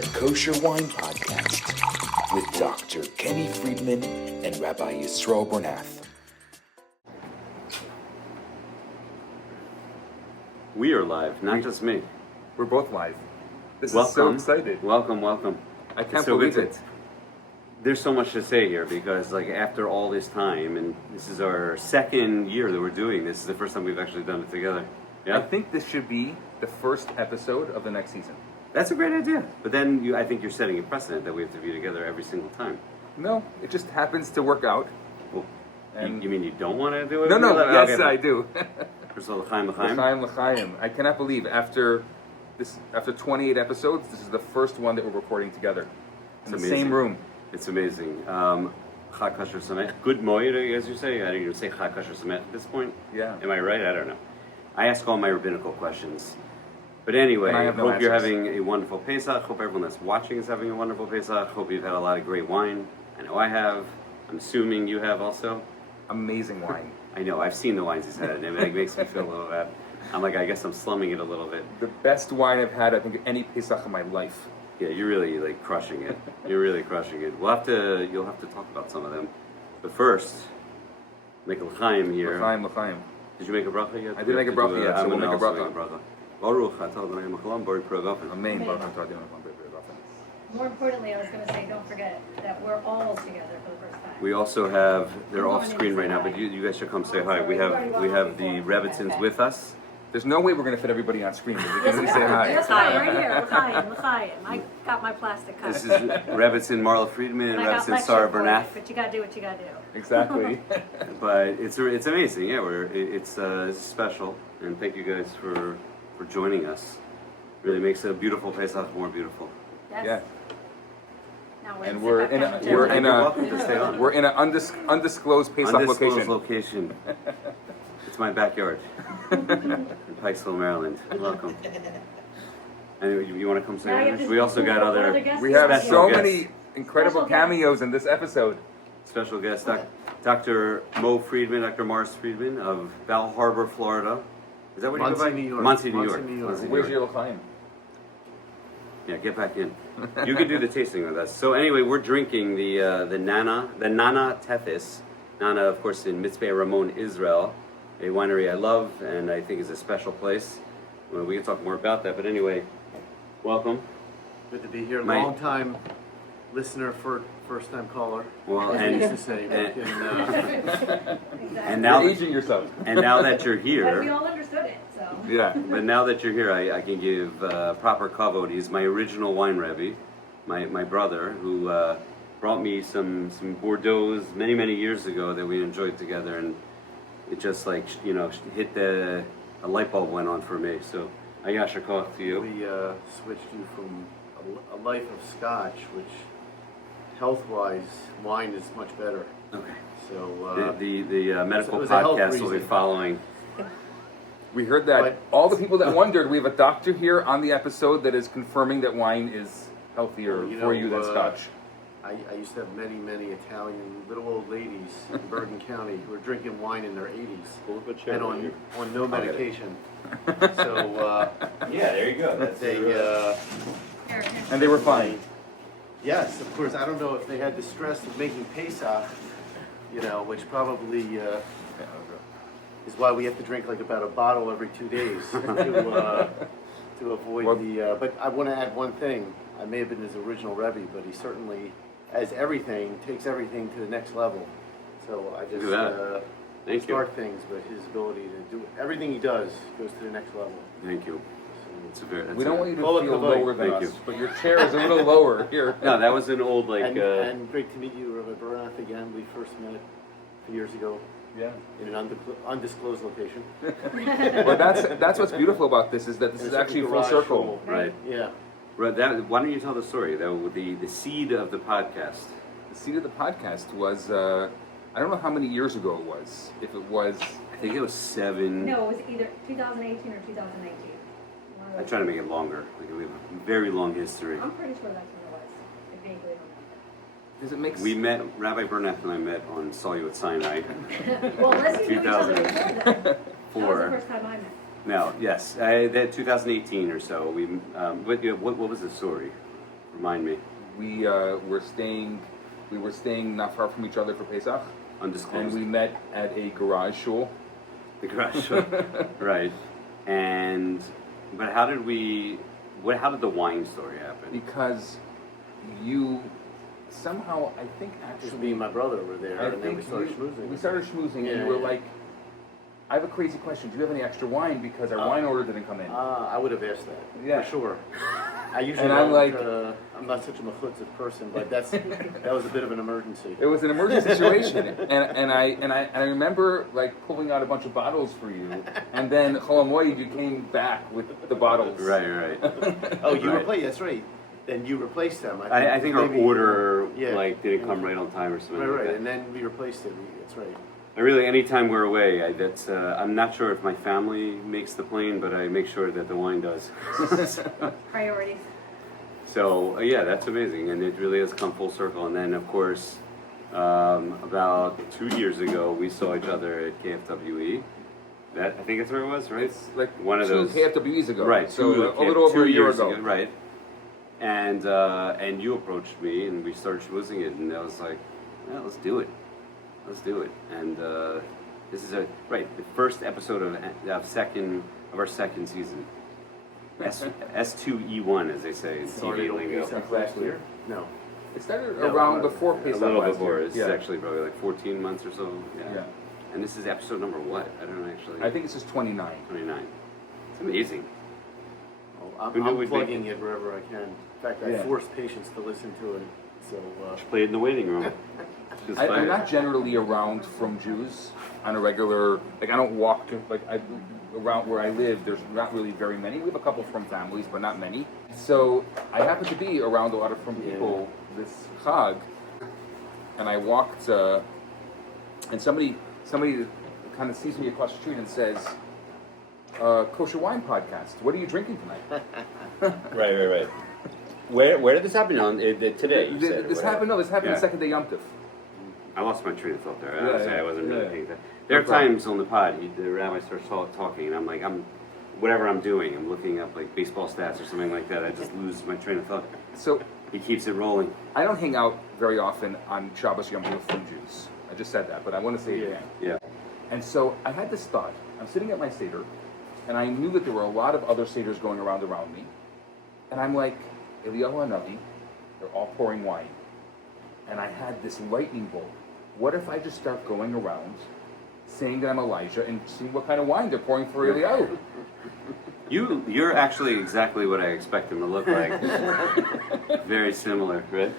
the Kosher Wine Podcast with Dr. Kenny Friedman and Rabbi Yisroel Bernath. We are live, not just me. We're both live. This Welcome. is so excited. Welcome. I can't It's so believe good it. There's so much to say here because, after all this time, and this is our second year that we're doing this is the first time we've actually done it together. Yeah, I think this should be the first episode of the next season. that's a great idea. But then I think you're setting a precedent that we have to be together every single time. No, it just happens to work out. Well, And- you mean you don't want to do it? No, yes, Okay. I do. First of all, l'chaim. L'chaim. I cannot believe after 28 episodes, this is the first one that we're recording together in It's the amazing. same room. It's amazing. Chag Kosher Samech. Good Moed, as you say. I didn't even say Chag Kosher Samech at this point. Yeah. Am I right? I don't know. I ask all my rabbinical questions. But anyway, And I have no hope you're answers. having a wonderful Pesach. Hope everyone that's watching is having a wonderful Pesach. Hope you've had a lot of great wine. I know I have. I'm assuming you have also. Amazing wine. I know. I've seen the wines he's had, and it makes me feel a little bad. I guess I'm slumming it a little bit. The best wine I've had, I think, any Pesach of my life. Yeah, you're really crushing it. You're really crushing it. You'll have to talk about some of them. But first, make a l'chaim here. L'chaim. Did you make a bracha yet? I did make a bracha yet, so we'll make a bracha. Baruch atah Adonai Melech Baruch Progafen. Amen. More importantly, I was going to say, don't forget that we're all together for the first time. We also have, they're off screen right now, but you guys should come say hi. We have the Rebbitzins with us. There's no way we're going to fit everybody on screen. But we Yes, can we say are. hi. Yes, we are. Right here. L'chaim. I got my plastic cup. This is Rebbitzin Marla Friedman and I got Rebbitzin lecture Sarah for you, Bernath. but you got to do what you got to do. Exactly. But it's amazing. Yeah, it's special, and thank you guys for joining us. Really makes a beautiful Pesach more beautiful. Yes. Yeah. Now And sit we're back in down, a Jim. we're in You're a welcome to stay on. we're in an undisclosed Pesach Undisclosed location. location. It's my backyard in Pikesville, Maryland. Welcome. Anyway, you want to come say Now you hi? have to We also got other guests. We have Special so guests. many incredible Special guests. cameos in this episode. special guests, Dr. Mo Friedman, Dr. Morris Friedman of Bal Harbor, Florida. Is that what you go by? Muncie, New York. Muncie, New Muncie, York. New York. Muncie, New Where's York. your l'chaim? Yeah, get back in. You can do the tasting with us. So anyway, we're drinking the Nana Tethys. Nana, of course, in Mitzpe, Ramon, Israel, a winery I love and I think is a special place. Well, we can talk more about that, but anyway, welcome. Good to be here. My- Long time listener, first time caller. Well, As we and used to say back in, Exactly. and now You're aging yourself. and now that you're But we here, all understood it, so. Yeah. but now that you're here, I can give proper kavod. He's my original wine rebbe, my brother, who brought me some Bordeaux many years ago that we enjoyed together, and it just hit a light bulb went on for me. So Ayasha Koch to you. we switched you from a life of scotch, which health-wise, wine is much better. Okay. So The medical it was a health podcast will be reason. following. We heard that. But- All the people that wondered, we have a doctor here on the episode that is confirming that wine is healthier Well, you for know, you than scotch. I used to have many Italian little old ladies in Bergen County who were drinking wine in their 80s and on no medication. So Yeah, there you go. And they were fine. Yes, of course. I don't know if they had the stress of making Pesach, which probably is why we have to drink like about a bottle every 2 days to avoid Well- But I want to add one thing. I may have been his original Rebbe, but he certainly, as everything, takes everything to the next level. So I just Look at that. Thank you. start things, but his ability to do everything he does goes to the next level. Thank you. It's a very. We don't want you to Full of feel kavod. lower than Thank us, you. but your chair is a little lower here. No, that was an old And great to meet you, Rabbi Bernath, again. We first met a few years ago Yeah. in an undisclosed location. But that's what's beautiful about this is that this And is it's actually a full garage circle. full. right. Yeah. Right. Why don't you tell the story? The seed of the podcast. The seed of the podcast was I don't know how many years ago it was. If it was I think it was 7. No, it was either 2018 or 2019. I try to make it longer. We have a very long history. I'm pretty sure that's when it was. I vaguely remember. does it make We met, Rabbi Bernath and I met on Saw You at Sinai. Well, let's see each other before then. That was the 4. first time I met. No, yes, that 2018 or so. What was the story? Remind me. We were staying not far from each other for Pesach, Undisclosed. and we met at a garage shul. The garage show. Right. But how did the wine story happen? Because you somehow, I think Just actually, me and my brother were there, I and then think we started you- schmoozing. we started schmoozing, Yeah, and you were yeah. like, I have a crazy question. Do you have any extra wine? Because our wine order didn't come in. I would have asked that, Yeah. for sure. I usually And I'm don't, like- I'm not such a machutziv person, but that was a bit of an emergency. It was an emergency situation, and I remember like pulling out a bunch of bottles for you, and then Chol Hamoed, you came back with the bottles. Right. Oh, you Right. replaced, that's right. And you replaced them. I think our maybe- order Yeah. didn't come right on time or something. Right, like right, that. and then we replaced it, that's right. I really, anytime we're away, I'm not sure if my family makes the plane, but I make sure that the wine does. Priorities. So yeah, that's amazing, and it really has come full circle. And then, of course, about 2 years ago, we saw each other at KFWE. I think that's where it was, right? It's like One of two those KFWEs ago. right? So a little 2 over a year years ago. right? And you approached me, and we started schmoozing it, and I was like, "Yeah, let's do it. And this is the first episode of our second season. S2E1, as they say in TV lingo. Pesach last year? No. It started No, around no, before A Pesach little last before. year. This is actually probably like 14 months or so. Yeah. And this is episode number what? I don't know actually. I think this is 29. 29. It's amazing. Oh, Who knew I'm we'd plugging make it wherever I can. In fact, I Yeah. force patients to listen to it, so... Play it in the waiting room. Just I'm fire. not generally around from Jews on a regular. Like I don't walk to around where I live. There's not really very many. We have a couple from families, but not many. So I happen to be around a lot of from people this Chag, and I walked, and somebody kind of sees me across the street and says, "Kosher Wine Podcast. What are you drinking tonight?" Right. Where did this happen on today? You said, This happened. No, this happened Yeah. the second day Yom Tov. I lost my train of thought there. Yeah, I wasn't really yeah. paying attention. There are times on the pod, the rabbi starts talking, and I'm like, whatever I'm doing, I'm looking up like baseball stats or something like that. I just lose my train of thought. So He keeps it rolling. I don't hang out very often on Shabbos Yom Tov from Jews. I just said that, but I want to say it again. Yeah. And so I had this thought. I'm sitting at my Seder, and I knew that there were a lot of other Seders going around me. And I'm like, Eliyahu Hanavi, they're all pouring wine. And I had this lightning bolt. What if I just start going around saying that I'm Elijah and see what kind of wine they're pouring for Eliyahu? You're actually exactly what I expect him to look like. Very similar, right?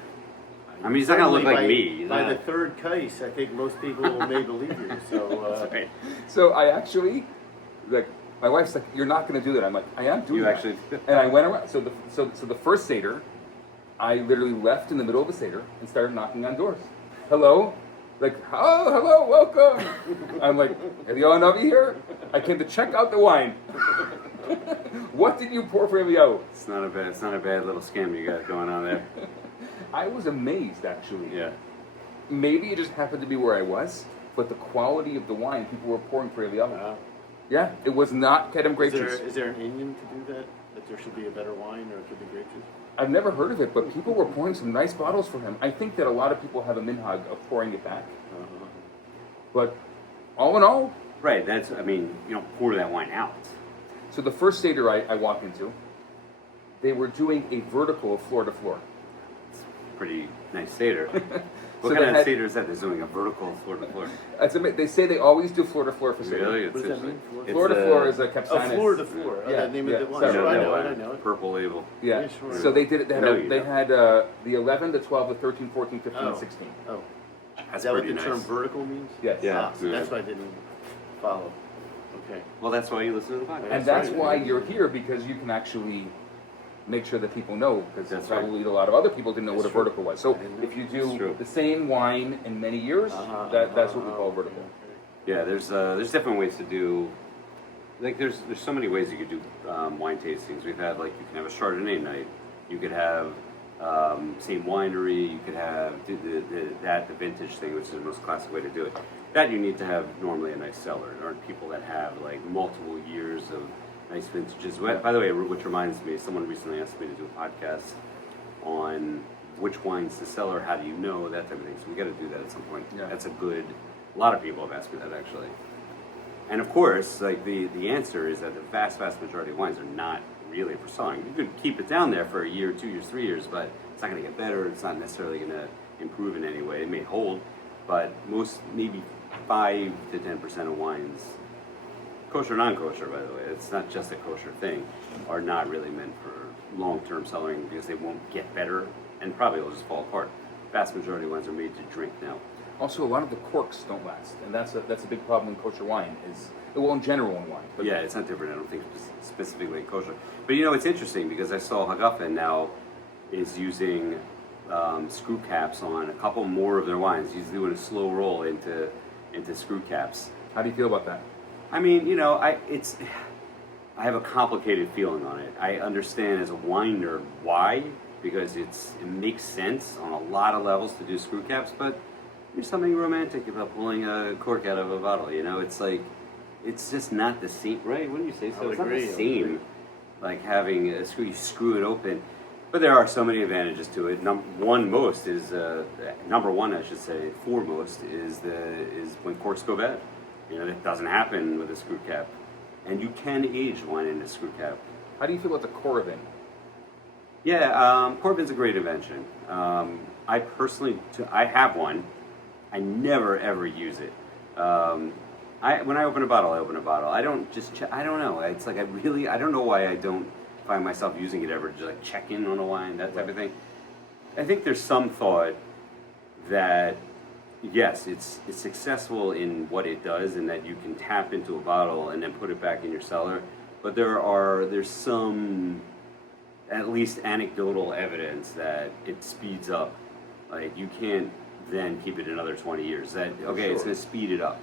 I mean, he's not gonna look like me. He's By not- the third case, I think most people may believe you, so... That's right. So I actually, like, my wife's like, "You're not going to do that." I'm like, "I am doing You that." actually- And I went around. So the first Seder, I literally left in the middle of the Seder and started knocking on doors. Hello? Like, "Oh, hello, welcome." I'm like, "Eliyahu Hanavi here? I came to check out the wine." What did you pour for Eliyahu? It's not a bad little scam you got going on there. I was amazed, actually. Yeah. Maybe it just happened to be where I was, but the quality of the wine people were pouring for Eliyahu. Yeah, it was not Kedem grape juice. Is there an Indian to do that? That there should be a better wine, or it could be grape juice? I've never heard of it, but people were pouring some nice bottles for him. I think that a lot of people have a minhag of pouring it back. But all in all, Right. You don't pour that wine out. so the first Seder I walked into, they were doing a vertical of floor to floor. Pretty nice Seder. What So kind they of had- Seder is that? They're doing a vertical floor to floor. They say they always do floor to floor for Seder. Really? What does that mean? Floor to floor is a Oh, capsanis. floor to floor. Oh, Yeah, the name yeah, of the wine. sorry. Sure, I know that it, I know it. Purple label. Yeah. Yeah, sure. So they did it. I know you They know. had the 11, the 12, the 13, 14, 15, and 16. Oh, That's is that what pretty the term nice. vertical means? Yes. Yeah. So that's why I didn't follow. Okay. Well, that's why you listen to the podcast. And that's why you're here, because you can actually make sure that people know, because That's right. probably a lot of other people didn't know what a That's true. vertical was. So I didn't know. if you It's do true. the same wine in many years, that's what we call vertical. Yeah, there's different ways to do. Like there's so many ways you could do wine tastings. We've had like you can have a Chardonnay night. You could have same winery. You could have the vintage thing, which is the most classic way to do it. That you need to have normally a nice cellar. There aren't people that have like multiple years of nice vintages. By the way, which reminds me, someone recently asked me to do a podcast on which wines to sell or how do you know, that type of thing. So we got to do that at some point. Yeah. That's a lot of people have asked me that actually. And of course, like the answer is that the vast majority of wines are not really for selling. You could keep it down there for a year, 2 years, 3 years, but it's not going to get better. It's not necessarily going to improve in any way. It may hold, but most, maybe 5 to 10% of wines, kosher, non-kosher, by the way, it's not just a kosher thing, are not really meant for long-term selling because they won't get better and probably will just fall apart. Vast majority of wines are made to drink now. Also, a lot of the corks don't last, and that's a big problem in kosher wine. Well, in general in wine. But Yeah, it's not different, I don't think, specifically in kosher. But you know, it's interesting because I saw Hagafen now is using screw caps on a couple more of their wines. He's doing a slow roll into screw caps. How do you feel about that? I mean, you know, I have a complicated feeling on it. I understand as a wine nerd why, because it makes sense on a lot of levels to do screw caps, but there's something romantic about pulling a cork out of a bottle, you know? It's like, it's just not the same, right? Wouldn't you say so? It's not the same, like having a screw, you screw it open. But there are so many advantages to it. Number one, I should say, foremost, is when corks go bad. You know, that doesn't happen with a screw cap. And you can age wine in a screw cap. How do you feel about the Coravin? Yeah, Corbin's a great invention. I personally, I have one. I never ever use it. When I open a bottle, I open a bottle. I don't just I don't know. It's like I don't know why I don't find myself using it ever, just like check in on a wine, that type of thing. I think there's some thought that yes, it's successful in what it does, and that you can tap into a bottle and then put it back in your cellar. But there's some at least anecdotal evidence that it speeds up. Like you can't then keep it another 20 years. That okay, It's going to speed it up.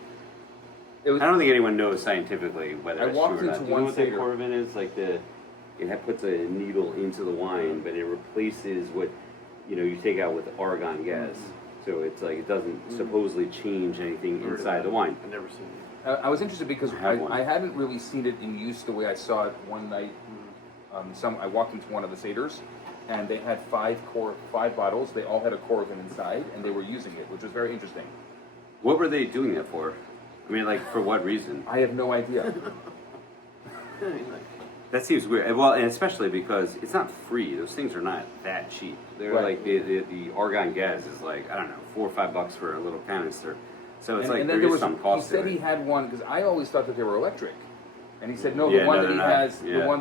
I don't think anyone knows scientifically whether it's true or not. Do you know what that Coravin is? Like it puts a needle into the wine, but it replaces what you take out with argon gas. So it's like it doesn't supposedly change anything inside the wine. I've never seen it. I was interested because I hadn't really seen it in use the way I saw it one night. I walked into one of the seders, and they had 5 bottles. They all had a Coravin inside, and they were using it, which was very interesting. What were they doing that for? I mean, like, for what reason? I have no idea. That seems weird. Well, and especially because it's not free. Those things are not that cheap. They're like the argon gas is like, I don't know, $4 or $5 for a little canister. So it's and there is some cost to it. He said he had one because I always thought that they were electric, and he said no, the one that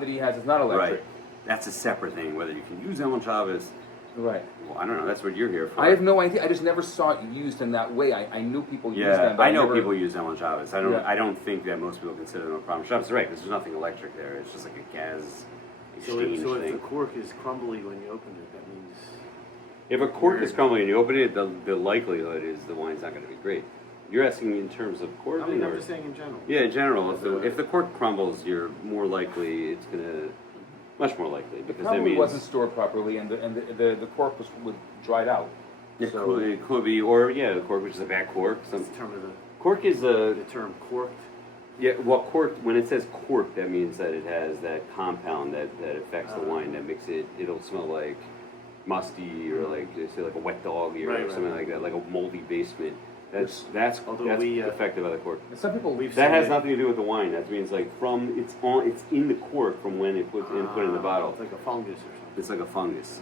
he has is not electric. Right. That's a separate thing. Whether you can use them on Shabbos. Right. Well, I don't know. That's what you're here for. I have no idea. I just never saw it used in that way. I knew people used them. But I know people use them on Shabbos. I don't think that most people consider them a problem. Shabbos is right because there's nothing electric there. It's just like a gas exchange So if thing. the cork is crumbly when you open it, that means... If a cork is crumbly and you open it, the likelihood is the wine's not going to be great. You're asking in terms of cork? I'm just saying in general. Yeah, in general. If the cork crumbles, you're more likely it's going to... Much more likely, because that means... wasn't stored properly, and the cork was dried out. It could be, or the cork, which is a bad cork. That's the term of cork is the term corked. Yeah, well, cork, when it says cork, that means that it has that compound that affects the wine, that makes it'll smell like musty, or like, say, like a wet dog, or something like that, like a moldy basement. That's affected by the cork. Some people that has nothing to do with the wine. That means like it's in the cork from when it put in the bottle. It's like a fungus or something. It's like a fungus.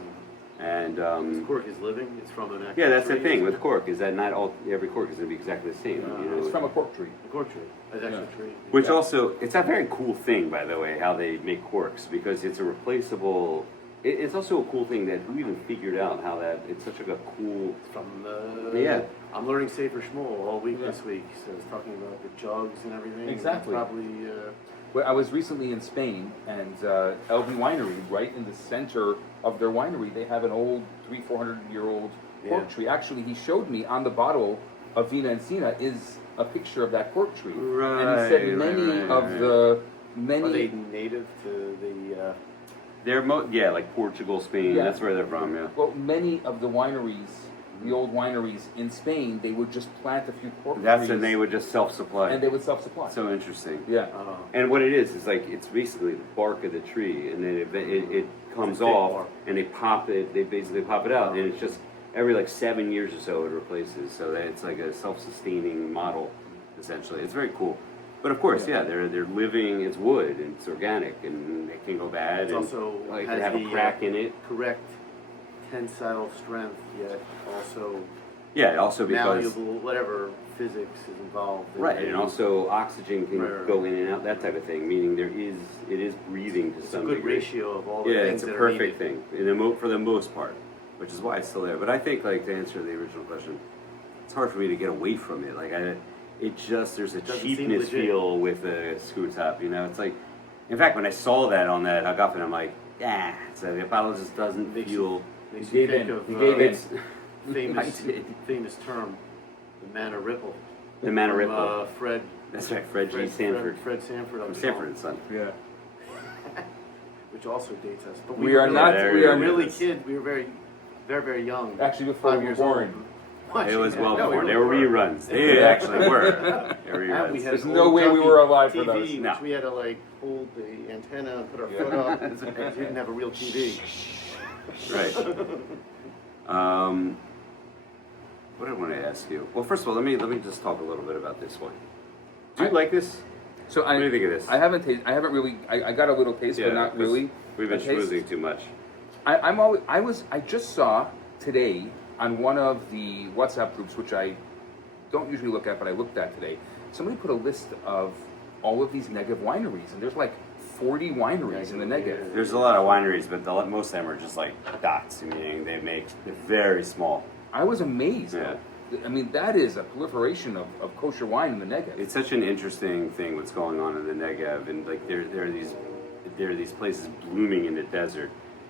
And this cork is living. It's from an actual that's tree, the thing with cork, is that not every cork is going to be exactly the same. It's from a cork tree. A cork tree. It's actually a tree. Which also, it's a very cool thing, by the way, how they make corks, because it's a replaceable. It's also a cool thing that who even figured out how that it's such a cool. From I'm learning Sefer Shmuel all week this week. So it's talking about the jugs and everything. Exactly. Probably. Well, I was recently in Spain, and LV Winery, right in the center of their winery, they have an old 300-400-year-old cork tree. Actually, he showed me on the bottle of Vina Encina is a picture of that cork tree. Right. And he said many. Are they native to the? They're like Portugal, Spain. Yeah. That's where they're from. Yeah. Well, many of the wineries the old wineries in Spain, they would just plant a few cork That's trees, and they would just self-supply. and they would self-supply. So interesting. Yeah. And what it is like it's basically the bark of the tree, and then it comes It's a big off, bark. and they pop it. They basically pop it out, and it's just every like 7 years or so it replaces. So that it's like a self-sustaining model, essentially. It's very cool. But of course, yeah, they're living. It's wood and it's organic, and it can go bad. It's and also like has have a the, crack in it. correct tensile strength, yet also Yeah, also because malleable, whatever physics is involved. in right, it. and also oxygen can Right. go in and out, that type of thing. Meaning it is breathing to It's a some good degree. ratio of all the Yeah, things it's a that perfect are needed. thing for the most part, which is why it's still there. But I think, like, to answer the original question, it's hard for me to get away from it. Like, there's a Doesn't seem cheapness legit. feel with a screw top. You know, it's like, in fact, when I saw that on that Hagafen, I'm like, so the Apollo just doesn't Makes feel. Makes You you gave think in. of You gave in. It's famous, I did. famous term, the mana ripple. the Mana From, Ripple. Fred. That's right, Fred G. Sanford. Fred Sanford. From Sanford and Son. Yeah. Which also dates us. But We are were not- really- we are really not- kid. We were very, very, very young. Actually, before 5 we were years old. born. It was well No, we before. really There were were. reruns. They actually were. There were And we reruns. had There's an no old way we junky were alive for TV, those. Which No. we had to like hold the antenna and put our Yeah. foot up. Because we didn't have a real TV. Right. What did I want to ask you? Well, first of all, let me just talk a little bit about this one. Do you like this? So What do you think of this? I haven't tasted. I haven't really. I got a little taste, but not really. We've been a taste. schmoozing too much. I'm always. I just saw today on one of the WhatsApp groups, which I don't usually look at, but I looked at today. Somebody put a list of all of these Negev wineries, and there's like 40 wineries in the Negev. There's a lot of wineries, but most of them are just like dots, meaning they're very small. I was amazed. Yeah. I mean, that is a proliferation of kosher wine in the Negev. It's such an interesting thing what's going on in the Negev, and like there are these places blooming in the desert.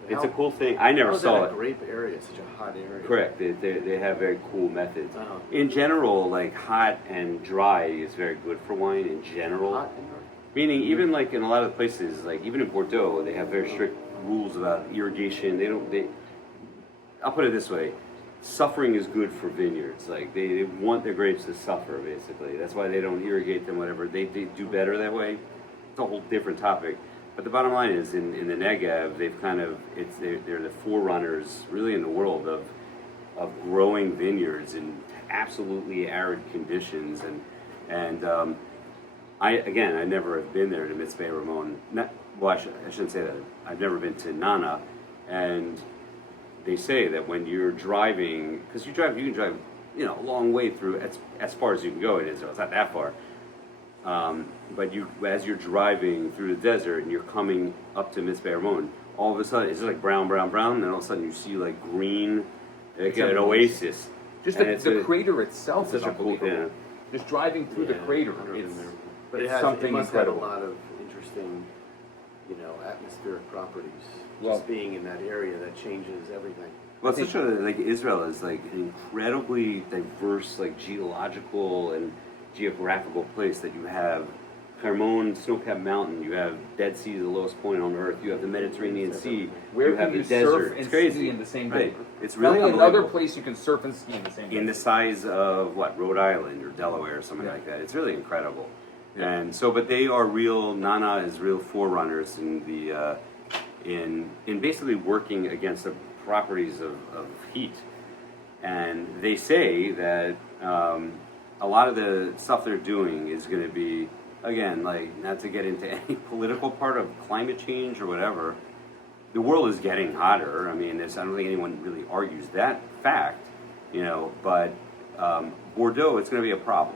It's a cool thing. I never How is saw that it. a grape area? It's such a hot area. Correct. They have very cool methods. Uh-huh. In general, like hot and dry is very good for wine in general. Hot and dry. Meaning, even like in a lot of places, like even in Bordeaux, they have very strict rules about irrigation. I'll put it this way: suffering is good for vineyards. Like they want their grapes to suffer, basically. That's why they don't irrigate them. Whatever they do better that way. It's a whole different topic. But the bottom line is, in the Negev, they're the forerunners, really, in the world of growing vineyards in absolutely arid conditions, and I never have been there to Mitzpe Ramon. I shouldn't say that. I've never been to Nana, and they say that when you're driving, because you can drive, a long way through as far as you can go in Israel. It's not that far. But as you're driving through the desert and you're coming up to Mitzpe Ramon, all of a sudden it's just like brown, brown, brown, and then all of a sudden you see like green, like an oasis. Just And the crater itself is such a cool unbelievable. Just driving through the Yeah, crater, I've never it's, been there. But it's it something must incredible. have a lot of interesting, atmospheric properties. Well- Just being in that area, that changes everything. Well, it's such Israel is like an incredibly diverse, like geological and geographical place that you have Ramon, snow-capped mountain, you have Dead Sea, the lowest point on Earth, you have the Mediterranean Sea, Where you have can you the desert. surf It's and crazy. ski in the same day? Right. It's really Probably another unbelievable. place you can surf and ski in the same day. In the size of Rhode Island or Delaware or something like that. It's really incredible. Yeah. And so, but they are Nana is real forerunners in the in basically working against the properties of heat. And they say that a lot of the stuff they're doing is going to be, again, like, not to get into any political part of climate change or whatever, the world is getting hotter. I mean, I don't think anyone really argues that fact, but Bordeaux, it's going to be a problem.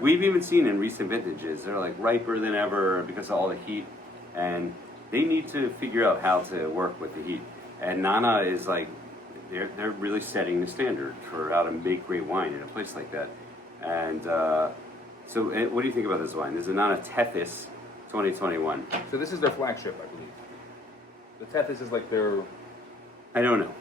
We've even seen in recent vintages, they're like riper than ever because of all the heat, and they need to figure out how to work with the heat. And Nana is like, they're really setting the standard for how to make great wine in a place like that. And so what do you think about this wine? This is a Nana Tethys 2021. So this is their flagship, I believe. The Tethys is like their... I don't know.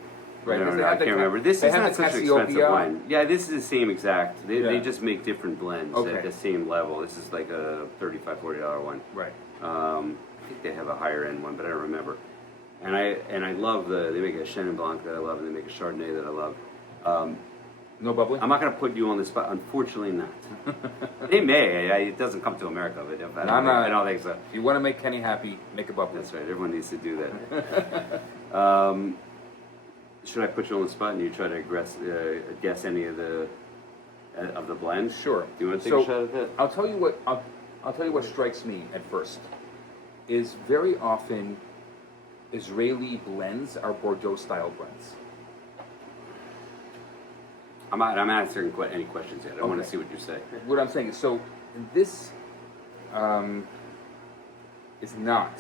Right, I don't because know. they I have the can't Ca- remember. This they is have not the such an expensive Cassiopeia. wine. Yeah, this is the same exact. They Yeah. just make different blends Okay. at the same level. This is like a $35, $40 one. Right. I think they have a higher end one, but I don't remember. And I love they make a Chenin Blanc that I love, and they make a Chardonnay that I love. No bubbly? I'm not going to put you on the spot. Unfortunately, not. They may. It doesn't come to America, but I don't think so. If you want to make Kenny happy, make a bubbly. That's right. Everyone needs to do that. Should I put you on the spot and you try to guess any of the blends? Sure. Do you want to take a shot at that? I'll tell you what strikes me at first is very often Israeli blends are Bordeaux style blends. I'm not answering any questions yet. I want to Okay. see what you say. What I'm saying is, so this is not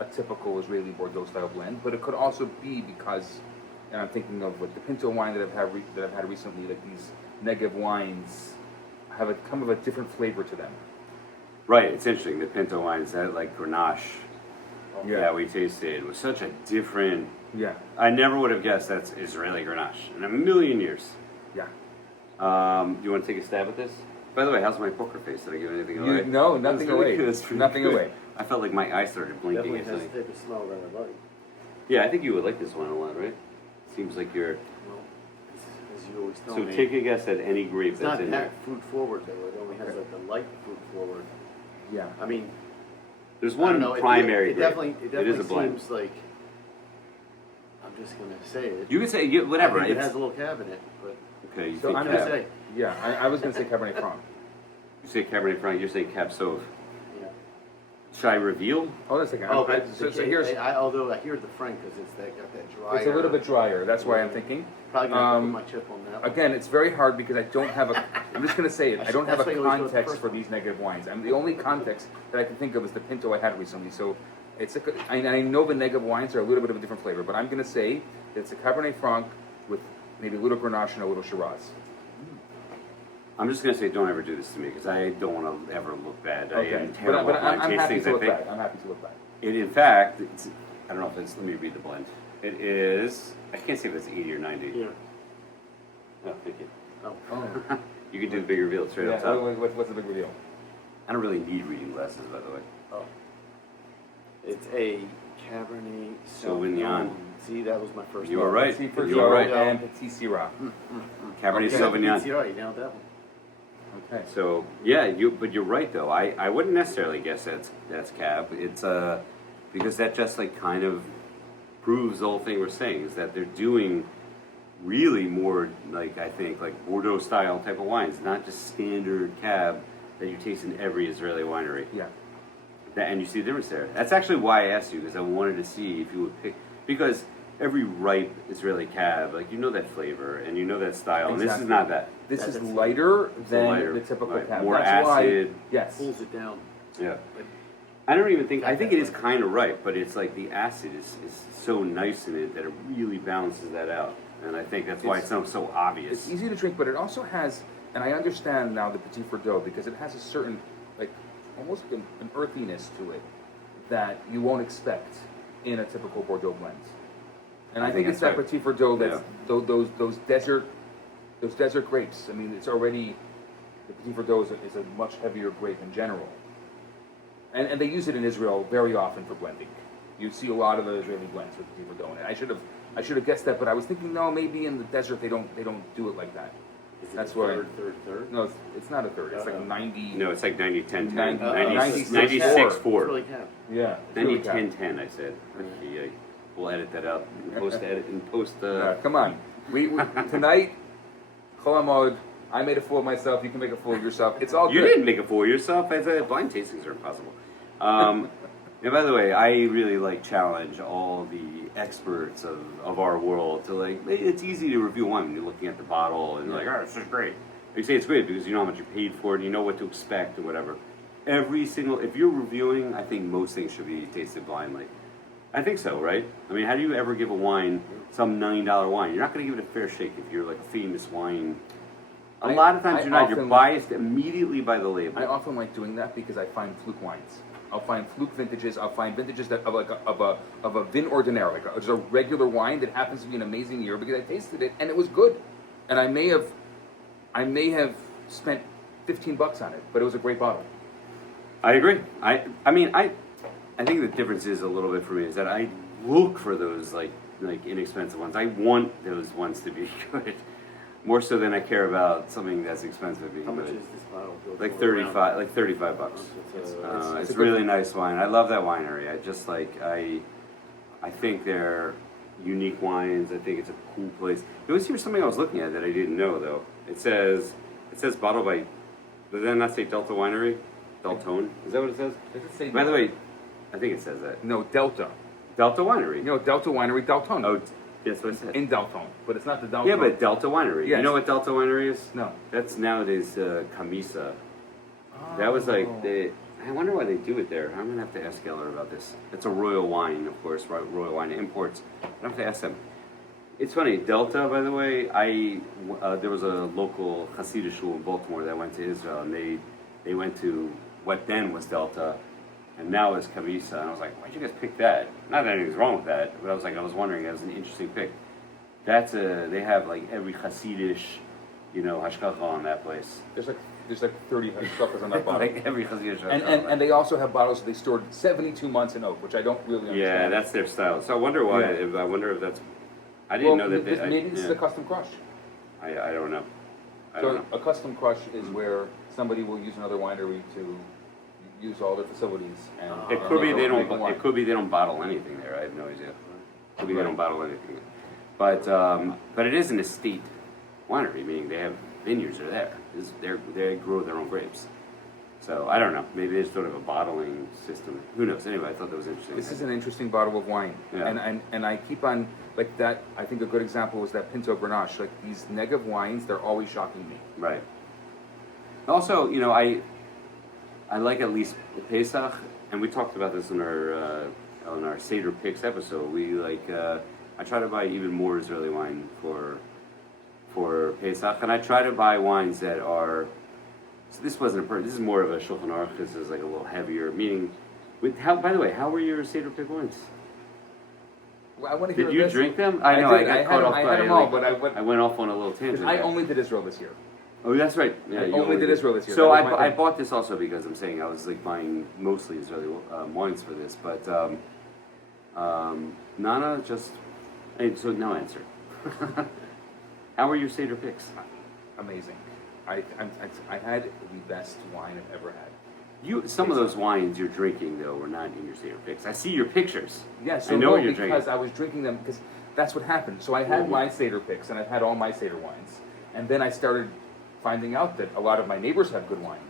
a typical Israeli Bordeaux style blend, but it could also be because, and I'm thinking of like the Pinto wine that I've had recently, like these Negev wines have a kind of a different flavor to them. Right. It's interesting. The Pinto wines, that like Grenache that we tasted was such a different. Yeah. I never would have guessed that's Israeli Grenache in a million years. Yeah. You want to take a stab at this? By the way, how's my poker face? Did I give anything away? No, nothing away. That's pretty Nothing good. away. I felt like my eyes started blinking. Definitely has the type of smell that I like. Yeah, I think you would like this one a lot, right? Seems like you're. Well, as you always tell So me. take a guess at any grape It's that's not in there. that fruit forward though. It only has like the light fruit forward. Yeah. I mean, There's I one don't know, primary it grape. definitely It is a blend. seems like. I'm just gonna say it. You can say whatever. I think it it's- has a little cab in it, but Okay, you So think I'm Cab. gonna say, yeah, I was gonna say Cabernet Franc. You say Cabernet Franc. You're saying Cab Sauv. yeah. Should I reveal? Hold on a second. Oh, I- but so here's, although I hear the Frank because it's got that dry. it's a little bit drier. That's why I'm thinking. Probably gonna have to put my chip on that. one. Again, it's very hard because I don't have a. I'm just gonna say it. I don't have That's a why you always go with the context first for one. these negative wines. The only context that I can think of is the Pinto I had recently. So it's I know the negative wines are a little bit of a different flavor, but I'm gonna say that it's a Cabernet Franc with maybe a little Grenache and a little Shiraz. I'm just gonna say, don't ever do this to me because I don't want to ever look bad. I am but, terrible but at I'm wine happy tastings. to I look think. back. I'm happy to look back. In fact, I don't know if it's. Let me read the blend. It is. I can't say if it's 80 or 90. Yeah. Oh, thank you. Oh. You can do the big reveal straight Yeah, up top. what's the big reveal? I don't really need reading glasses, by the way. Oh. It's a Cabernet Sauvignon. See, that was my first. You were one. right. Petit You were right. and Petit Syrah. Cabernet Okay. Sauvignon. You nailed that one. Okay. So yeah, but you're right though. I wouldn't necessarily guess that's Cab. It's because that just like kind of proves the whole thing we're saying is that they're doing really more like I think like Bordeaux style type of wines, not just standard Cab that you taste in every Israeli winery. Yeah. And you see the difference there. That's actually why I asked you because I wanted to see if you would pick because every ripe Israeli Cab, like you know that flavor and you know that style, and this is Exactly. not that. This Yeah, is that's- lighter than lighter, the typical right. Cab. More That's acid. Why, yes. Pulls it down. Yeah. I don't even think. I think it is kind of ripe, but it's like the acid is so nice in it that it really balances that out, and I think that's why it's so obvious. It's easy to drink, but it also has, and I understand now the Petit Verdot because it has a certain, like, almost like an earthiness to it that you won't expect in a typical Bordeaux blend. And I think it's that that's Petit Verdot that's Yeah. those desert grapes. I mean, it's already the Petit Verdot is a much heavier grape in general. And they use it in Israel very often for blending. You see a lot of the Israeli blends with Petit Verdot. And I should have guessed that, but I was thinking no, maybe in the desert they don't do it like that. Is it That's the why. third? No, it's not a third. It's like 90. No, it's like 90, 10, 10, 90, 96, 96, 96, It's 4. really Cab. Yeah. 90, 10, 10, I said. Okay, we'll edit that out. Post. Come on. We tonight, Chol Hamoed, I made a fool of myself. You can make a fool of yourself. It's all You good. didn't make a fool of yourself. I said blind tastings are impossible. And by the way, I really challenge all the experts of our world to it's easy to review wine when you're looking at the bottle and you're like, oh, this is great. You say it's great because you know how much you paid for it, and you know what to expect or whatever. If you're reviewing, I think most things should be tasted blindly. I think so, right? I mean, how do you ever give a wine, some $9 wine? You're not going to give it a fair shake if you're like a famous wine. A lot of times you're not. You're biased immediately by the label. I often like doing that because I find fluke wines. I'll find fluke vintages. I'll find vintages that of a vin ordinaire, like just a regular wine that happens to be an amazing year because I tasted it and it was good, and I may have spent $15 on it, but it was a great bottle. I agree. I think the difference is a little bit for me is that I look for those like inexpensive ones. I want those ones to be good, more so than I care about something that's expensive being How much good. is this bottle? Like 35, like $35. It's It's really nice wine. I love that winery. I just like I think they're unique wines. I think it's a cool place. There was here something I was looking at that I didn't know though. It says bottled by. Does that not say Delta Winery? Deltone? Is that what it says? Does it say By the way, I think it says that. No, Delta. Delta Winery. You know, Delta Winery, Deltone. Oh, that's what it said. In Deltone, but it's not the Delta. Yeah, but Delta Winery. You Yes. know what Delta Winery is? No. That's nowadays Camisa. That was like I wonder why they do it there. I'm gonna have to ask Geller about this. It's a royal wine, of course, right? Royal wine imports. I have to ask them. It's funny, Delta, by the way. There was a local Hasidic shul in Baltimore that went to Israel, and they went to what then was Delta, and now is Camisa. And I was like, why'd you guys pick that? Not that anything's wrong with that, but I was wondering. It was an interesting pick. They have like every Hasidic, hashkacha on that place. There's like 30 suckers on that bottle. Like every Hasidic hashkacha. And they also have bottles that they stored 72 months in oak, which I don't really understand. Yeah, that's their style. So I wonder why. Yeah. I wonder if that's. I didn't know that. Maybe this is a custom crush. I don't know. I So don't know. a custom crush is where somebody will use another winery to use all their facilities. And It could be they make a don't. wine. It could be they don't bottle anything there. I have no idea. Could be they don't bottle anything. But it is an estate winery, meaning they have vineyards are there. They grow their own grapes. So I don't know. Maybe there's sort of a bottling system. Who knows? Anyway, I thought that was interesting. This is an interesting bottle of wine, Yeah. and I keep on like that. I think a good example was that Pinto Grenache. Like these Negev wines, they're always shocking me. Right. Also, I like at least Pesach, and we talked about this in our Seder Picks episode. We like I try to buy even more Israeli wine for Pesach, and I try to buy wines that are. So this wasn't this is more of a Shulchan Aruch. This is like a little heavier. Meaning, by the way, how were your Seder Pick wines? Well, I want to hear Did you this. drink them? I know. I got caught off. I had them all, but I went off on a little tangent. I there. only did Israel this year. Oh, that's right. Yeah, I you only did Israel this year. So That was my I thing. bought this also because I'm saying I was like buying mostly Israeli wines for this, but Nana just. So no answer. How were your Seder picks? Amazing. I had the best wine I've ever had. Some of those wines you're drinking though were not in your Seder picks. I see your pictures. Yeah, so I know no, you're because drinking. I was drinking them because that's what happened. So I had my Seder picks and I've had all my Seder wines, and then I started finding out that a lot of my neighbors have good wine,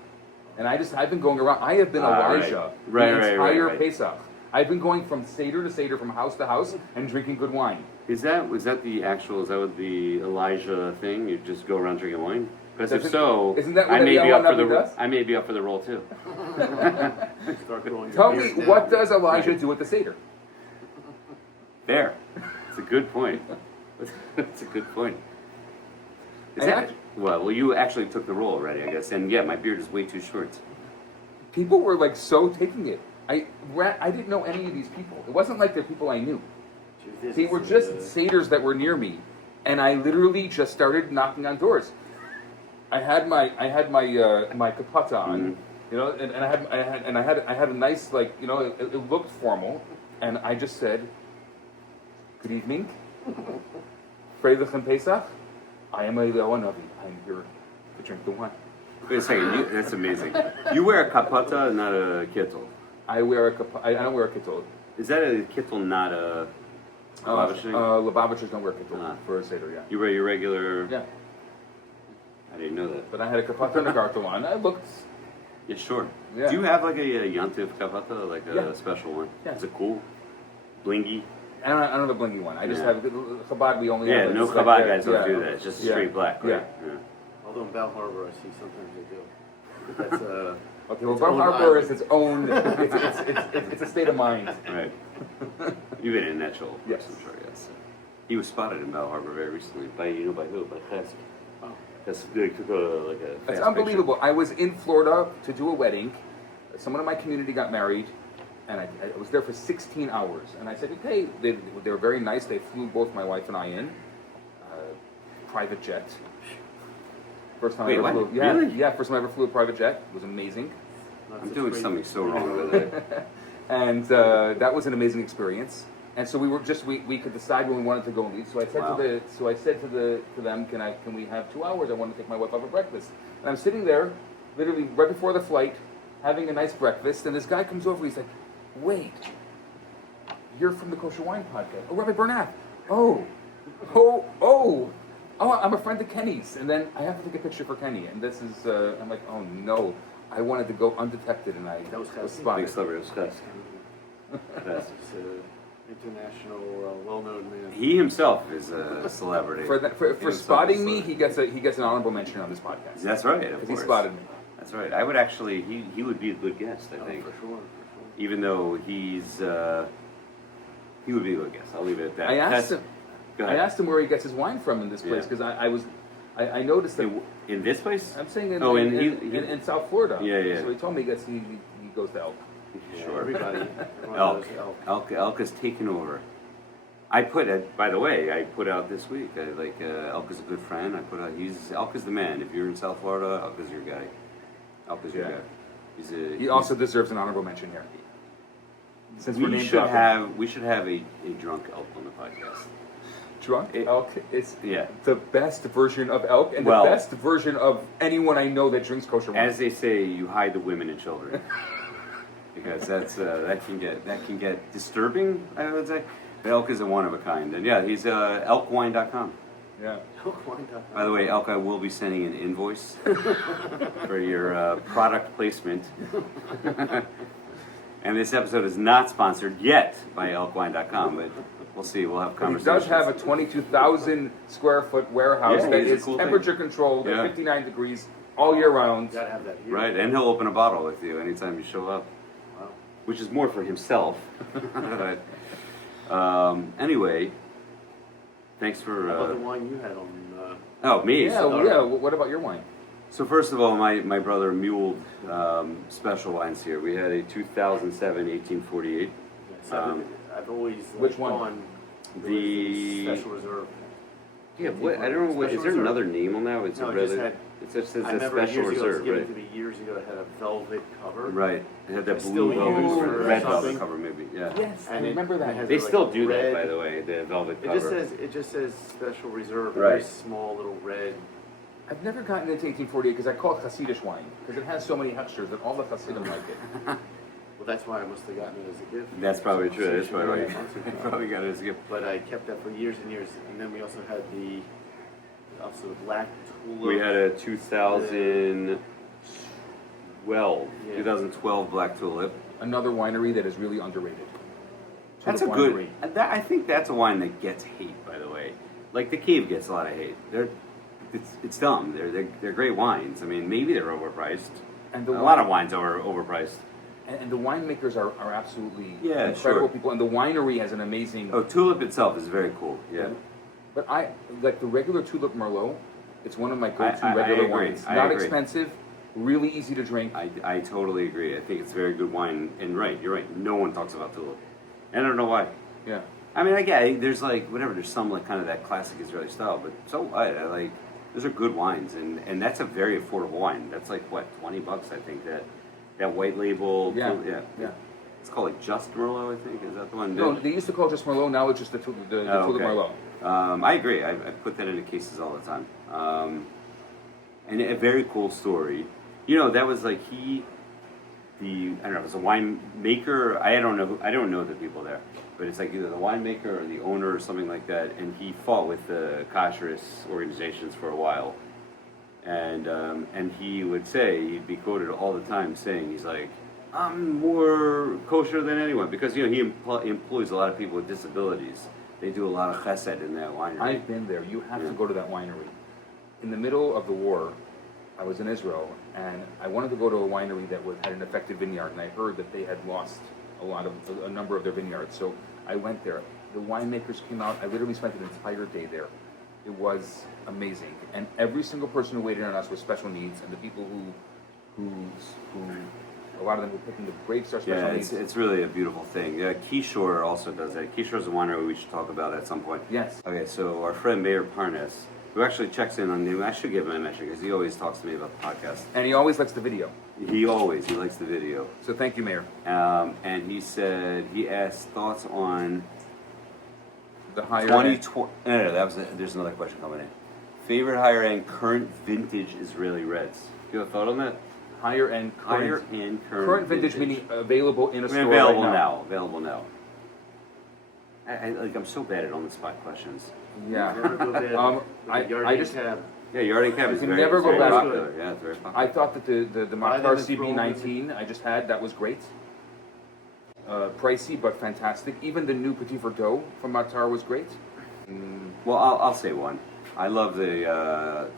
and I've been going around. I have been Elijah Right, the entire right. Pesach. I've been going from Seder to Seder, from house to house, and drinking good wine. Was that what the Elijah thing? You just go around drinking wine? Because if so, Isn't that what I may be up for Nabi the does? I may be up for the role too. Start growing your Tell me, beard down. what does Elijah do at the Seder? There, it's a good point. It's a good point. Is I that, act- well, you actually took the role already, I guess. And yeah, my beard is way too short. People were like so taking it. I didn't know any of these people. It wasn't like they're people I knew. They were just Seders that were near me, and I literally just started knocking on doors. I had my my kapata on, and I had a nice it looked formal, and I just said, "Good evening, Freilich and Pesach. I am a Leonavi. I'm here to drink the wine." Wait a second, that's amazing. You wear a kapata, not a kittel. I wear a kapata. I don't wear a kittel. Is that a kittel, not a lavishing? Lubavitchers don't wear kittel Ah. for a seder. Yeah. You wear your regular. Yeah. I didn't know that. But I had a kapata and a gartel on. I looked. Yeah, sure. Yeah. Do you have like a Yantiv kapata, like a Yeah. special one? Yeah. Is it cool? Blingy? I don't have a blingy one. I just Yeah. have Chabad. We only Yeah, have no like, Chabad yeah, guys don't yeah. do that. It's just Yeah. straight black, right? Yeah. Although in Bell Harbor, I see sometimes they do. But that's Okay, well, its Bar own Harbor island. is its own. It's a state of mind. Right. You've been in that show, Yes. I'm sure, yes. He was spotted in Bell Harbor very recently. By who? By Chesed. Oh. They took like a It's fast unbelievable. I was in Florida to do a wedding. Someone in my community got married, and I was there for 16 hours. And I said, okay, they were very nice. They flew both my wife and I in. Private jet. First time Wait, I ever what? flew. Yeah, Really? yeah, first time I ever flew a private jet. It was amazing. Not I'm such doing crazy- something so wrong with it. And that was an amazing experience. And so we could decide when we wanted to go and eat. So I said to them, can we have 2 hours? I want to take my wife out for breakfast. And I'm sitting there, literally right before the flight, having a nice breakfast, and this guy comes over. He's like, "Wait, you're from the Kosher Wine Podcast? Oh, Rabbi Bernath. Oh, I'm a friend of Kenny's." And then I have to take a picture for Kenny, and this is I'm like, "Oh no." I wanted to go undetected, and I was spotted. Big celebrity, Chess. He's an international, well-known man. He himself is a celebrity. For spotting me, he gets an honorable mention on this podcast. That's right, of Because course. he spotted me. That's right. I would actually, he would be a good guest, I think. For sure. Even though he would be a good guest. I'll leave it at that. I asked him. Go I ahead. asked him where he gets his wine from in this place because I noticed that. In this place? I'm saying in South Florida. Yeah. So he told me he goes to Elk. Sure. Everybody. Elk is taking over. By the way, I put out this week. Elk is a good friend. I put out. Elk is the man. If you're in South Florida, Elk is your guy. Elk is your guy. He also deserves an honorable mention here. Since we're we named should dropping. have a drunk Elk on the podcast. Drunk Elk is Yeah. the best version of Elk and Well, the best version of anyone I know that drinks kosher wine. As they say, you hide the women and children. Because that can get disturbing, I would say. But Elk is a one of a kind, and yeah, he's elkwine.com. Yeah. By the way, Elk, I will be sending an invoice for your product placement. And this episode is not sponsored yet by elkwine.com, but we'll see. We'll have He conversations. does have a 22,000 square foot warehouse Yeah, that it's a is cool temperature thing. controlled Yeah. at 59 degrees all year round. Gotta have that here. Right, and he'll open a bottle with you anytime you show up, Wow. which is more for himself. But, anyway, thanks for. How about the wine you had on? Me. Yeah, So, yeah. What about your wine? So first of all, my brother muled special wines here. We had a 2007 1848. I've always Which one? gone The Special Reserve. yeah, what I don't know. What is there Special another name on that? It's No, a it just rather. had- It just says I a remember special years ago, it was reserve, given right? to me years ago. It had a velvet cover. Right. It had that It's blue still velvet, used or for red velvet something. cover, maybe. Yeah. Yes, I And remember it that. has They like still a do that, red- by the way. The velvet It cover. just says Special Reserve. A Right. very small little red. I've never gotten into 1848 because I call it Hasidish wine because it has so many textures that all the Hasidim like it. Well, that's why I must have gotten it as a gift. That's probably true. That's Right. probably Months ago. right. Probably got it as a gift. But I kept that for years and years. And then we also had the black tulip. We had a 2012 Yeah. 2012 Black Tulip. Another winery that is really underrated. That's a Tulip good. Winery. I think that's a wine that gets hate. By the way, like the Cave gets a lot of hate. It's dumb. They're great wines. I mean, maybe they're overpriced. And A lot of wines are overpriced. And the winemakers are absolutely Yeah, incredible sure. people. And the winery has an amazing. Oh, Tulip itself is very cool. Yeah. But I like the regular Tulip Merlot. It's one of my go-to I regular agree. wines. I Not agree. expensive, really easy to drink. I totally agree. I think it's very good wine. And right, you're right. No one talks about Tulip. And I don't know why. Yeah. I mean, I get it. There's like whatever. There's some like kind of that classic Israeli style, but so what? I like those are good wines, and that's a very affordable wine. That's like what $20, I think. That white label. Yeah. Yeah. It's called like Just Merlot, I think. Is that the one? No, they used to call it just Merlot. Now it's just the Tulip Merlot. I agree. I put that into cases all the time. And a very cool story. You know, that was like I don't know, it was a winemaker. I don't know the people there, but it's like either the winemaker or the owner or something like that. And he fought with the kashrist organizations for a while. And he would say, he'd be quoted all the time saying, he's like, I'm more kosher than anyone, because he employs a lot of people with disabilities. They do a lot of chesed in that winery. I've been there. You have to go to that winery. In the middle of the war, I was in Israel, and I wanted to go to a winery that had an effective vineyard, and I heard that they had lost a number of their vineyards. So I went there. The winemakers came out. I literally spent an entire day there. It was amazing, and every single person who waited on us with special needs, and the people who a lot of them were picking the grapes are special needs. It's really a beautiful thing. Kishore also does that. Kishore is a winery we should talk about at some point. Yes. Okay, so our friend Meir Parnas, who actually checks in on me, I should give him a mention because he always talks to me about the podcast. And he always likes the video. He likes the video. So thank you, Mayor. And he said, he asked thoughts on the higher 2020. No, that was there's another question coming in. Favorite higher end current vintage Israeli reds. You have a thought on that? higher end current vintage meaning available in a store available right now. Available now. I'm so bad at on the spot questions. Yeah. Never go bad. I just cab. Yeah, yard and cab is can very, never go very bad. popular. Yeah, it's very popular. I thought that the Buy them Makar and throw them in CB19 I just had, that was great. Pricey but fantastic. Even the new Petit Verdot from Makar was great. Well, I'll say one. I love the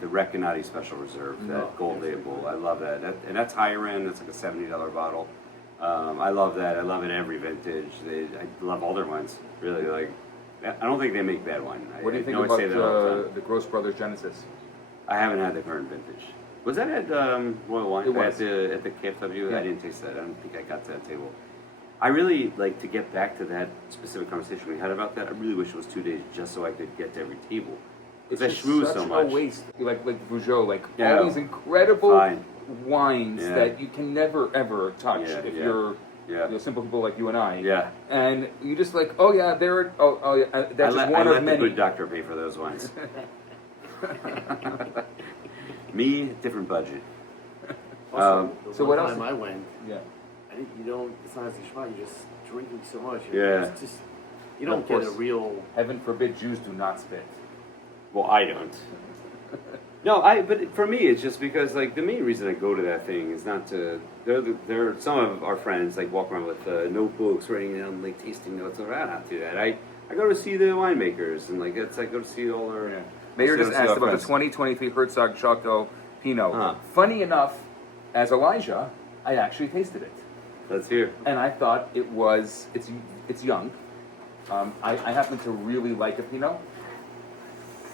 Recanati Special Reserve, that gold label. I love that. And that's higher end. It's like a $70 bottle. I love that. I love it every vintage. I love all their wines. Really, like I don't think they make bad wine. What do you think know I about say that all the time. the Gross Brothers Genesis? I haven't had the current vintage. Was that at Royal Wine? It was. At the KFW? Yeah. I didn't taste that. I don't think I got to that table. I really like to get back to that specific conversation we had about that. I really wish it was 2 days just so I could get to every table. It's I just schmooze such so much. a waste. Like Vougeot, like Yeah. all these incredible Fine. wines Yeah. that you can never ever touch Yeah, if yeah. you're Yeah. simple people like you and I. Yeah. And you just like, oh yeah, they're that's just I one let of the many. good doctor pay for those wines. Me, different budget. Also, the so one what else? time I went, Yeah. I think you don't. It's not as geschmack. You're just drinking so much. Yeah. It's just you Of don't get a course. real. Heaven forbid Jews do not spit. Well, I don't. No, but for me, it's just because like the main reason I go to that thing is not to. There are some of our friends like walk around with notebooks, writing down like tasting notes. I don't do that. I go to see the winemakers and like I go to see all our. Yeah. Mayor just see asked our about the friends. 2023 Herzog Chateau Pinot. Huh. Funny enough, as Elijah, I actually tasted it. Let's hear. And I thought it's young. I happen to really like a Pinot.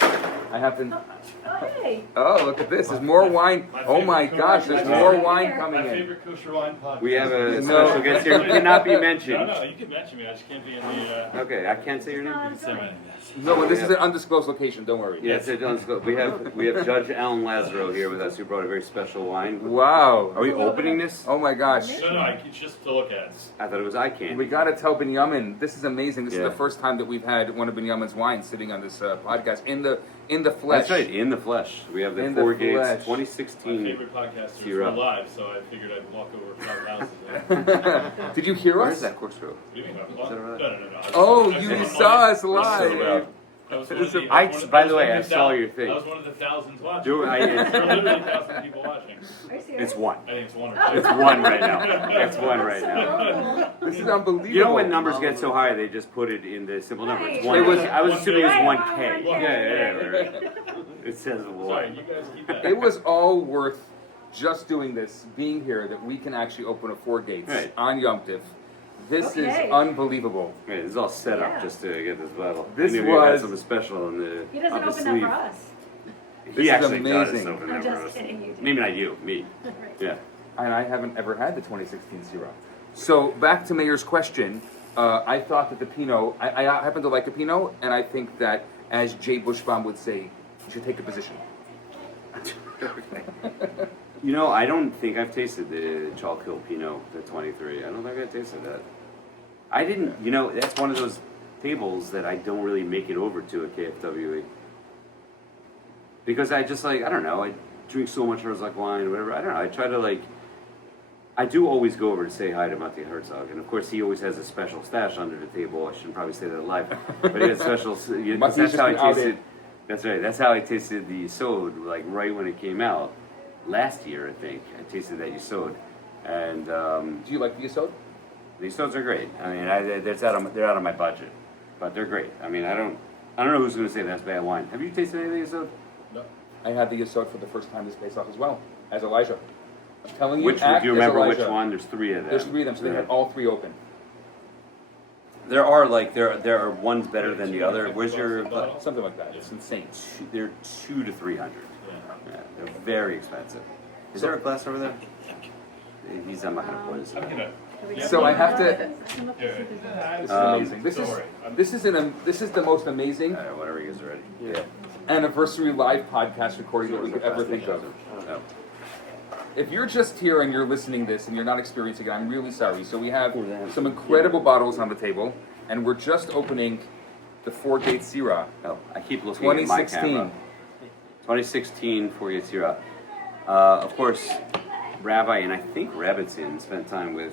I happen. Oh, hey. Oh, look at this! There's more wine. Oh my gosh! There's more wine coming My in. favorite Kosher Wine Podcast. We have a No. special guest here who cannot be mentioned. No, you can mention me. I just can't be in the. Okay, I can't say your name. No, it's all right. No, but this is an undisclosed location. Don't worry. Yes, it does. We have Judge Alan Lazaro here with us, who brought a very special wine. Wow. Are we opening this? Oh my gosh. No, it's just to look at. I thought it was eye candy. We got to tell Binyamin. This is amazing. This Yeah. is the first time that we've had one of Binyamin's wines sitting on this podcast in the flesh. That's right, in the flesh. We have the In the Four Gates flesh. My 2016. favorite podcaster is Syrah. live, so I figured I'd walk over 5 houses. Did you hear Where's us? that course road? What do you mean? Is that right? No. Oh, I you saw saw mine. us live. I was one of the- I- I was one of- by I was the way, one of I saw your thing. I was one of the thousands watching. Do I- There were literally 1,000 people watching. Are you serious? It's one. I think it's one or two. It's one right now. It's one right now. So This is unbelievable. You know when numbers get so high, they just put it in the simple number. It's Right. one. It was- I was assuming it was Right, 1K. one K. Yeah. Right. It says Sorry, one. you guys keep that. It was all worth just doing this, being here, that we can actually open a Four Gates Right. on Yom Tiv. This Okay. is unbelievable. Okay, this is all set up Yeah. just to get this bottle. This I knew we had was- something special on the He doesn't on the open sleeve. up for us. This He is actually amazing. does open I'm up just for us. kidding, you do. Maybe not you, me. Right. Yeah. And I haven't ever had the 2016 Syrah. So back to Mayor's question, I thought that the Pinot, I happen to like a Pinot, and I think that, as Jay Bushbaum would say, you should take a position. You know, I don't think I've tasted the Chol Pinot, the 23. I don't think I tasted that. I didn't, you know, that's one of those tables that I don't really make it over to at KFWE. Because I just like, I don't know, I drink so much Herzog wine or whatever. I don't know, I try to like, I do always go over to say hi to Matti Herzog. And of course, he always has a special stash under the table. I shouldn't probably say that live. But he has a special, Matti's that's just how I been outed. tasted. That's right. That's how I tasted the Yisod, like right when it came out last year. I think I tasted that Yisod, and Do you like the Yisod? the Yisods are great. I mean, they're out of my budget, but they're great. I mean, I don't know who's going to say that's bad wine. Have you tasted any of the Yisod? No. I had the Yisod for the first time this Pesach as well, as Elijah. I'm telling you, Which do act you as remember which Elijah. one? There's three of them. There's 3 of them, so they had all 3 open. There are like there are ones better than the other. Where's your? Something like that. It's insane. They're $200 to $300. Yeah, they're very expensive. Is there a glass over there? He's not gonna put his. I'm gonna. Yeah. So I have to. Yeah. This is amazing. This is the most amazing Whatever he gets ready. Yeah. anniversary live podcast recording that we could ever think of. Oh. If you're just here and you're listening to this and you're not experiencing it, I'm really sorry. So we have some incredible bottles on the table, and we're just opening the 4-gate Syrah. Oh, I keep looking at my 2016. camera. 2016 for Syrah. Of course, Rabbi and I think Rebbitzin spent time with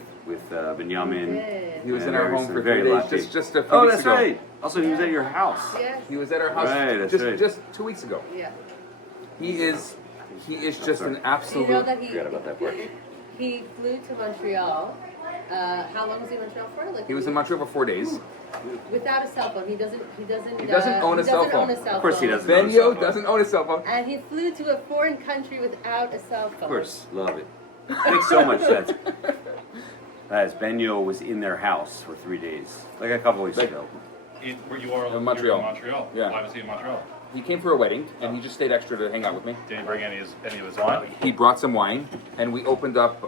Benjamin. He was and in our we were home for very 3 days, lucky. just a few Oh, weeks that's ago. right. Also, he was at your house. Yes. He was at our house Right, that's just right. just 2 weeks ago. Yeah. He is just an You know absolute. that he Forgot about that part. he flew to Montreal. How long was he in Montreal for? Like He was in Montreal for 4 days. without a cell phone. He doesn't own a cell phone. Of course he doesn't. Benio doesn't own a cell phone. And he flew to a foreign country without a cell phone. Of course, love it. Makes so much sense. As Benio was in their house for 3 days, like a couple weeks ago. Where you are In Montreal. you're in Montreal. Yeah. Why was he in Montreal? He came for a wedding, and he just stayed extra to hang out with me. Did he bring any of his wine? He brought some wine, and we opened up.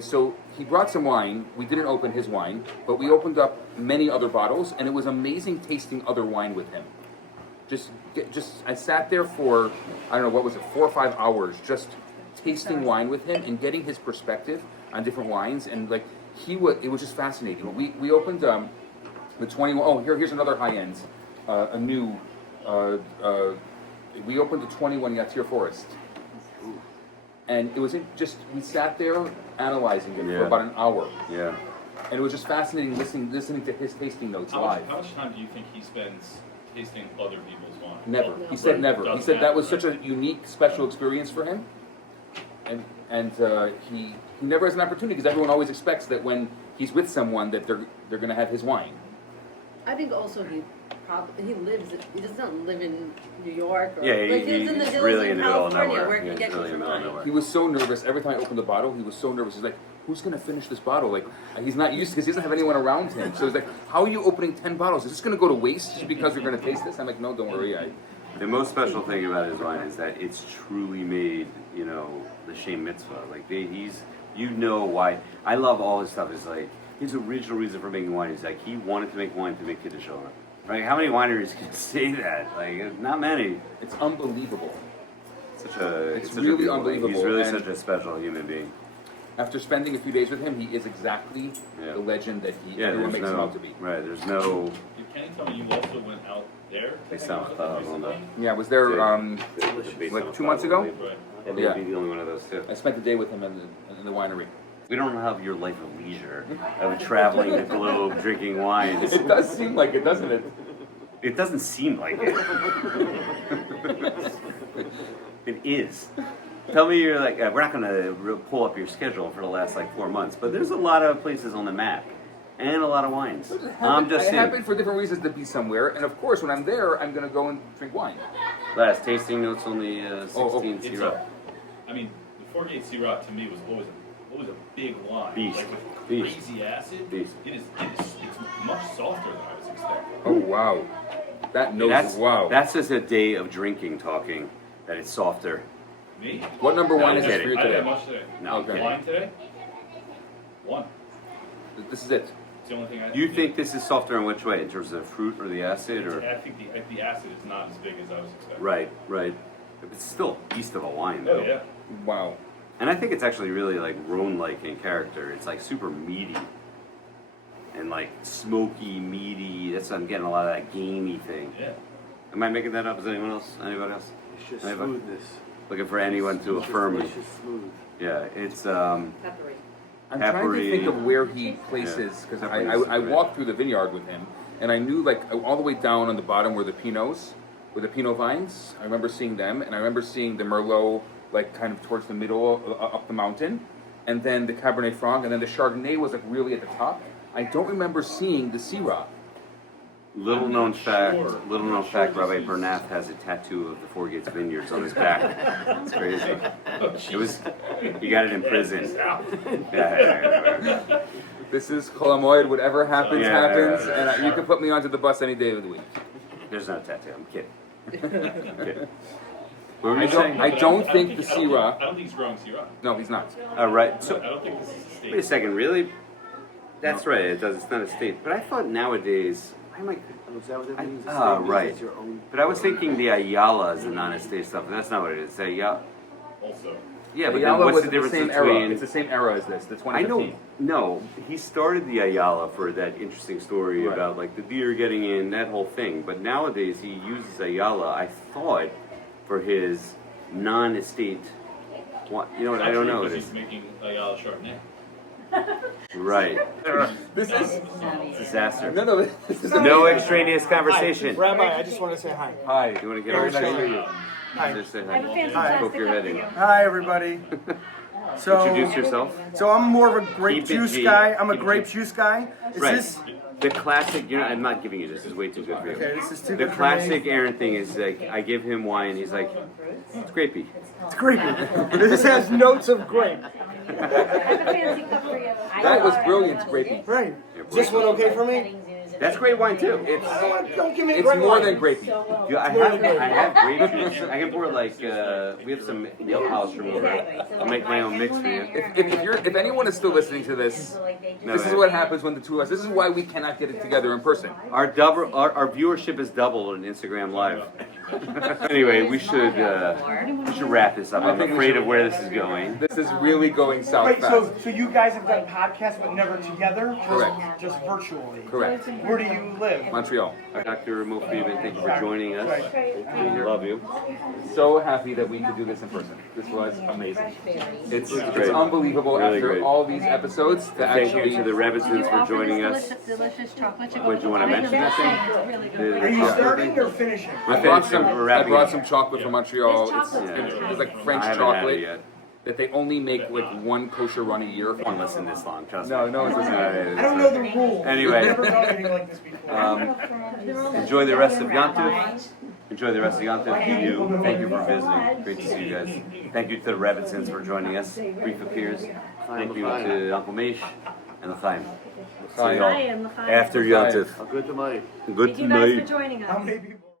So he brought some wine. We didn't open his wine, but we opened up many other bottles, and it was amazing tasting other wine with him. I sat there for I don't know what was it, 4 or 5 hours, just tasting wine with him and getting his perspective on different wines, and like it was just fascinating. We opened the 21. Oh, here's another high end, a new. We opened the 21 Yatir Forest. And it was we sat there analyzing it for Yeah. about an hour. Yeah. And it was just fascinating listening to his tasting notes How live. much time do you think he spends tasting other people's wine? Never. No. He said Right. never. He Doesn't said that was matter, such a unique, special experience for him. And he never has an opportunity because everyone always expects that when he's with someone that they're going to have his wine. I think also he doesn't live in New York or Yeah, like he lives in the he's hills really in in the middle of California nowhere. where he Yeah, can get he's really you in the some middle of wine. He was so nervous. Every time I opened the bottle, he was so nervous. He's like, who's going to finish this bottle? Like, he's not used to because he doesn't have anyone around him. So he's like, how are you opening 10 bottles? Is this going to go to waste just because you're going to taste this? I'm like, no, don't worry. The most special thing about his wine is that it's truly made, the Shem Mitzvah. Like you know why. I love all his stuff. It's like his original reason for making wine is like he wanted to make wine to make Kiddush Olam. Right? How many wineries can say that? Like, not many. It's unbelievable. It's It's such a really beautiful thing. unbelievable, He's really and- such a special human being. After spending a few days with him, he is exactly Yeah. the legend that Yeah, everyone there's makes him no out to be. right. There's no. Did Kenny tell me you also went out there? They to sound hang out with him on recently? Yeah, I was there Based like on 2 months ago. Right. And Yeah. he'd be the only one of those too. I spent the day with him in the winery. We don't have your life of leisure, of traveling the globe, drinking wines. It does seem like it, doesn't it? It doesn't seem like it. It is. Tell me you're like, we're not going to pull up your schedule for the last 4 months, but there's a lot of places on the map and a lot of wines. I'm just I saying. happen for different reasons to be somewhere, and of course, when I'm there, I'm going to go and drink wine. Last tasting notes on the 16 It's Syrah. I mean, the 4-gate Syrah to me was always a big wine. Beast. Like with Beast. crazy acid. Beast. It's much softer than I was expecting. Oh wow, that nose! Wow. That's just a day of drinking talking, that it's softer. Me? What number wine is I'm this kidding. for you I didn't today? have much today. No, Okay. Wine today? One. This is it. It's the only thing I. You think this is softer in which way? In terms of fruit or the acid? Or I think the acid is not as big as I was expecting. Right. It's still beast of a wine, though. Oh yeah. Wow. And I think it's actually really Rhone-like in character. It's super meaty and smoky, meaty. I'm getting a lot of that gamey thing. Yeah. Am I making that up? Is anyone else? Anybody else? It's just Anybody? smoothness. Looking for anyone to It's just affirm me. delicious smooth. Yeah, it's Peppery. I'm trying to Peppery. think of where he places because Peppery I is I great. walked through the vineyard with him, and I knew all the way down on the bottom were the Pinots, were the Pinot vines. I remember seeing them, and I remember seeing the Merlot kind of towards the middle up the mountain, and then the Cabernet Franc, and then the Chardonnay was really at the top. I don't remember seeing the Syrah. little I'm known not fact. sure. Little known I'm fact. sure Rabbi this is- Bernath has a tattoo of the Four Gates Vineyards on his back. It's crazy. It was. He got it in prison. Yeah. This is Chol Hamoed. Whatever happens, Yeah, happens, yeah, and you can put me onto the bus any day of the week. There's no tattoo. I'm kidding. I'm kidding. What were I you don't- saying? I don't think the Syrah- I don't think he's growing Syrah. No, he's not. Right. I So don't think this is a state. wait a second. Really? That's right. It does. It's not a state. But I thought nowadays. Why am I? Oh, is that what that means? Ah, right. It's your own. But I was thinking the Ayala is the non-estate stuff. But that's not what it is. Ayala. Also. Yeah, but then Ayala what's was the the difference same between? era. It's the same era as this, the I 2015. know. No, he started the Ayala for that interesting story Right. about like the deer getting in, that whole thing. But nowadays he uses Ayala, I thought, for his non-estate. You know what? I don't know. It He's is making Ayala Chardonnay. right. This is Disaster. no. This is No extraneous conversation. Rabbi, I just want to say hi. Hi. You want to get Very on nice to the meet you. Hi. Just say I have a hi. fancy Hi. Poke plastic your cup head for in. you. Hi, everybody. Introduce So, yourself. so I'm more of a grape Keep it juice G. guy. I'm a Keep it grape G. juice guy. Is Right. this The classic. I'm not giving you this. This is way too good for you. okay? This is too The good classic for me. Aaron thing is like I give him wine. He's like, it's grapey. It's grapey. This has notes of grape. I have a fancy cup for you. That was brilliant, grapey. Right. Is this one okay for me? That's great wine too. It's Don't give me it's great more wine. than grapey. Yeah, I have grape juice. I can pour like we have some nail polish remover. I'll make my own mix for you. If anyone is still listening to this, No, this is man. what happens when the two of us. This is why we cannot get it together in person. Our viewership is doubled on Instagram Live. Anyway, we should wrap this up. I'm afraid of where this is going. This is really going south Wait, fast. so you guys have done podcasts but never together? Correct. Just virtually. Correct. Where do you live? Montreal. Dr. Ramon Friedman, thank you for joining us. We love you. So happy that we could do this in person. This was amazing. It's great. unbelievable Really after great. all these episodes to Thank you actually. to the Rebbitzins for joining us. Delicious chocolate chip. Would you want to mention that thing? Really good. Are you starting or finishing? I brought some. We're I wrapping brought up. some chocolate from Montreal. This chocolate's It's like I French haven't had it chocolate yet. that they only make like one kosher run a year. I won't listen this long, trust No, me. no one's listening. I don't know the rules. Anyway. I've never done anything like this before. Enjoy the rest of Yontif. Enjoy the rest of Yontif. You do. Thank you for visiting. Great to see you guys. Thank you to the Rebbitzins for joining us. Brief appears. Thank you to Uncle Meish and the Chaim. See you all I am the fine. after Yontif. A good to my. Good Thank you guys for joining us. How many people?